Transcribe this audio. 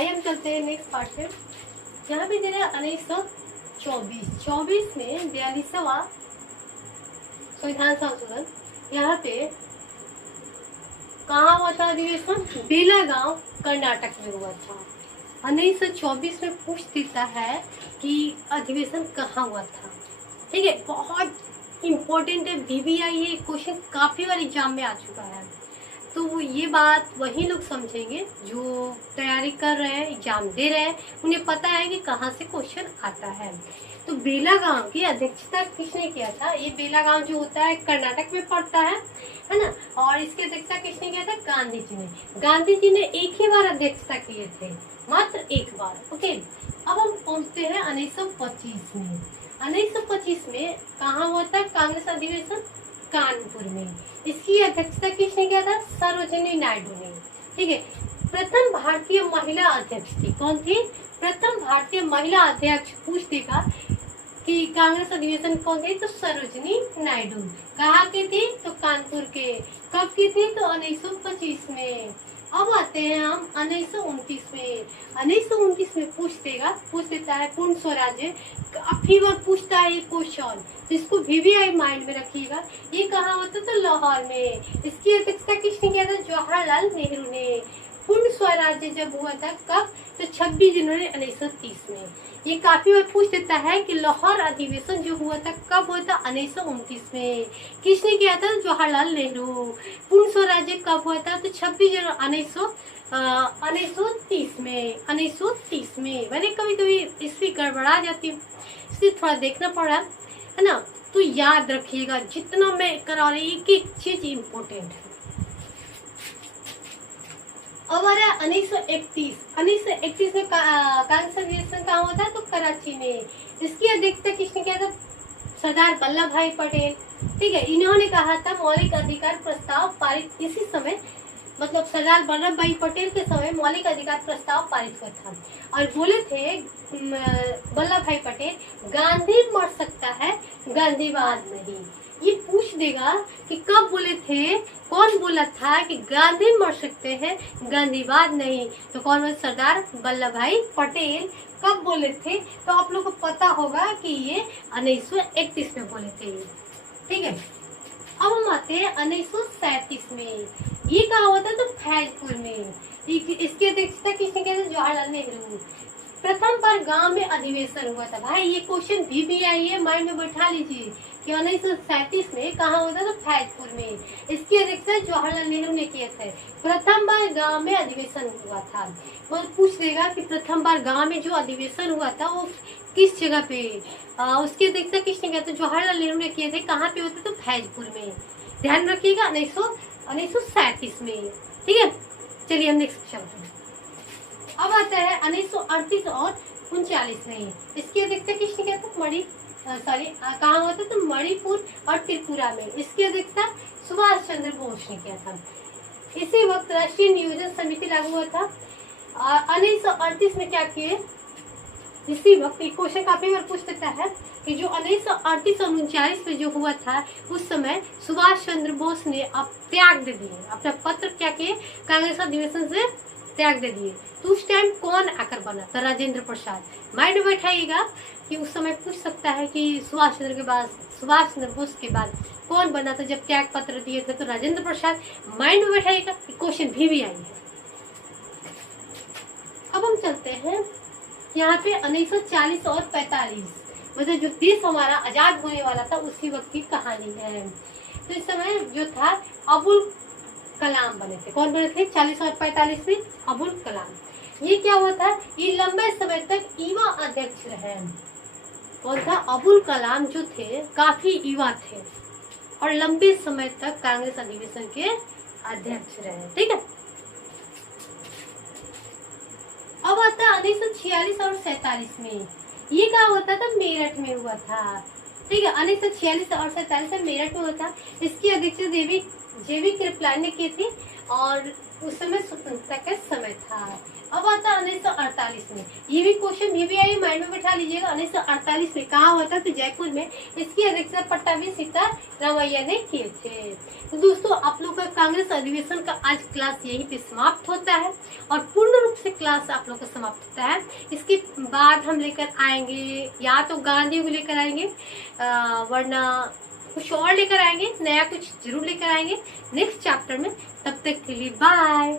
आइए हम चलते हैं नेक्स्ट पार्ट पे। यहाँ पे दे रहा है 1924 में 42वां संविधान संशोधन। यहाँ पे कहाँ हुआ था अधिवेशन? बेलागांव कर्नाटक में हुआ था। 1924 में पूछ देता है कि अधिवेशन कहाँ हुआ था। ठीक है, बहुत इम्पोर्टेंट है, VVI है, क्वेश्चन काफी बार एग्जाम में आ चुका है। तो ये बात वही लोग समझेंगे जो तैयारी कर रहे हैं, एग्जाम दे रहे हैं, उन्हें पता है कि कहाँ से क्वेश्चन आता है। तो बेलागांव की अध्यक्षता किसने किया था? ये बेलागांव जो होता है कर्नाटक में पड़ता है ना। और इसकी अध्यक्षता किसने किया था? गांधी जी ने। गांधी जी ने एक ही बार अध्यक्षता किए थे, मात्र एक बार। ओके, अब हम पहुंचते हैं 1925 में। 1925 में कहाँ हुआ था कांग्रेस अधिवेशन? कानपुर में। इसकी अध्यक्षता किसने किया था? सरोजिनी नायडू ने। ठीक है, प्रथम भारतीय महिला अध्यक्ष थी। कौन थी? प्रथम भारतीय महिला अध्यक्ष पूछ देगा कि कांग्रेस अधिवेशन कौन थी? तो सरोजिनी नायडू। कहाँ की थी? तो कानपुर के। कब की थी? तो 1925 में। अब आते हैं हम 1929 में। 1929 में पूछ देता है पूर्ण स्वराज्य। काफी बार पूछता है ये क्वेश्चन, तो इसको VVI माइंड में रखिएगा। ये कहाँ होता था? लाहौर में। इसकी अध्यक्षता किसने किया था? जवाहरलाल नेहरू ने। पूर्ण स्वराज्य जब हुआ था कब? तो 26 जनवरी 1930 में। ये काफी बार पूछ देता है कि लाहौर अधिवेशन जो हुआ था कब हुआ था? 1929 में। किसने किया था? जवाहरलाल नेहरू। पूर्ण स्वराज्य कब हुआ था? तो 26 जनवरी 1930 में। 1930 में। मैंने कभी कभी इसलिए गड़बड़ा जाती हूँ, इसलिए थोड़ा देखना पड़ा है ना। तो याद रखिएगा, जितना मैं करा रही एक एक चीज इम्पोर्टेंट है। अब आ रहा है 1931। 1931 में कांग्रेस अधिवेशन कहाँ हुआ था? तो कराची में। इसकी अध्यक्षता किसने किया था? सरदार वल्लभ भाई पटेल। ठीक है, इन्होंने कहा था मौलिक अधिकार प्रस्ताव पारित इसी समय, मतलब सरदार वल्लभ भाई पटेल के समय मौलिक अधिकार प्रस्ताव पारित हुआ था। और बोले थे वल्लभ भाई पटेल, गांधी मर सकता है, गांधीवाद नहीं। ये पूछ देगा कि कब बोले थे, कौन बोला था कि गांधी मर सकते हैं, गांधीवाद नहीं? तो कौन बोले? सरदार वल्लभ भाई पटेल। कब बोले थे? तो आप लोग को पता होगा कि ये 1931 में बोले थे। ठीक है, अब हम आते हैं 1937 में। ये कहाँ हुआ था? तो फैजपुर में। इसकी अध्यक्षता किसने किया था? जवाहरलाल नेहरू। प्रथम बार गांव में अधिवेशन हुआ था। भाई ये क्वेश्चन VVI है, माइंड में बैठा लीजिए कि 1937 में कहाँ हुआ था? तो फैजपुर में। इसकी अध्यक्षता जवाहरलाल नेहरू ने किए थे। प्रथम बार गांव में अधिवेशन हुआ था। वो पूछ देगा कि प्रथम बार गांव में जो अधिवेशन हुआ था वो किस जगह पे? उसकी अध्यक्षता किसने किया था? जवाहरलाल नेहरू ने किए थे। कहाँ पे होते? तो फैजपुर में। ध्यान रखिएगा 1937 में। ठीक है, चलिए हम नेक्स्ट चलते हैं। अब आता है 1938 और 39 में। इसकी अध्यक्षता किसने किया था? कहाँ हुआ था? तो मणिपुर और त्रिपुरा में। इसकी अध्यक्षता सुभाष चंद्र बोस ने किया था। इसी वक्त राष्ट्रीय नियोजन समिति लागू हुआ था। 1938 में क्या किए? इसी वक्त एक क्वेश्चन काफी बार पूछ देता है कि जो 1938 और 39 में जो हुआ था उस समय सुभाष चंद्र बोस ने अब त्याग दे दिए, अपना पत्र क्या किए? कांग्रेस अधिवेशन से त्याग दे दिए। तो उस टाइम कौन आकर बना था? राजेंद्र प्रसाद। माइंड में बैठाइएगा कि उस समय पूछ सकता है कि सुभाष चंद्र बोस के बाद कौन बना था जब त्याग पत्र दिए थे? तो राजेंद्र प्रसाद। माइंड में बैठाइएगा, क्वेश्चन VVI है। अब हम चलते हैं यहाँ पे 1940 और 45, मतलब जो देश हमारा आजाद होने वाला था उसी वक्त की कहानी है। तो इस समय जो था अबुल कलाम बने थे। कौन बने थे? 40 और 45 में अबुल कलाम। ये क्या हुआ था? ये लंबे समय तक युवा अध्यक्ष रहे। कौन था? अबुल कलाम जो थे काफी युवा थे और लंबे समय तक कांग्रेस अधिवेशन के अध्यक्ष रहे। ठीक है, अब आता है 1946 और 47 में। ये क्या होता था? मेरठ में हुआ था। ठीक है, 1946 और 47 में मेरठ में हुआ था। इसकी अध्यक्षता JV कृपलानी ने की थी और उस समय स्वतंत्रता का समय था। अब आता 1948 में, ये भी क्वेश्चन भी आई, माइंड में बैठा लीजिएगा। 1948 में कहाँ हुआ था? तो जयपुर में। इसकी अध्यक्षता पट्टाभी सीतारामैया ने किए थे। तो दोस्तों, आप लोग का कांग्रेस अधिवेशन का आज क्लास यहीं पे समाप्त होता है और पूर्ण रूप से क्लास आप लोग का समाप्त होता है। इसके बाद हम लेकर आएंगे, या तो गांधी को लेकर आएंगे, वरना कुछ और लेकर आएंगे, नया कुछ जरूर लेकर आएंगे नेक्स्ट चैप्टर में। तब तक के लिए बाय।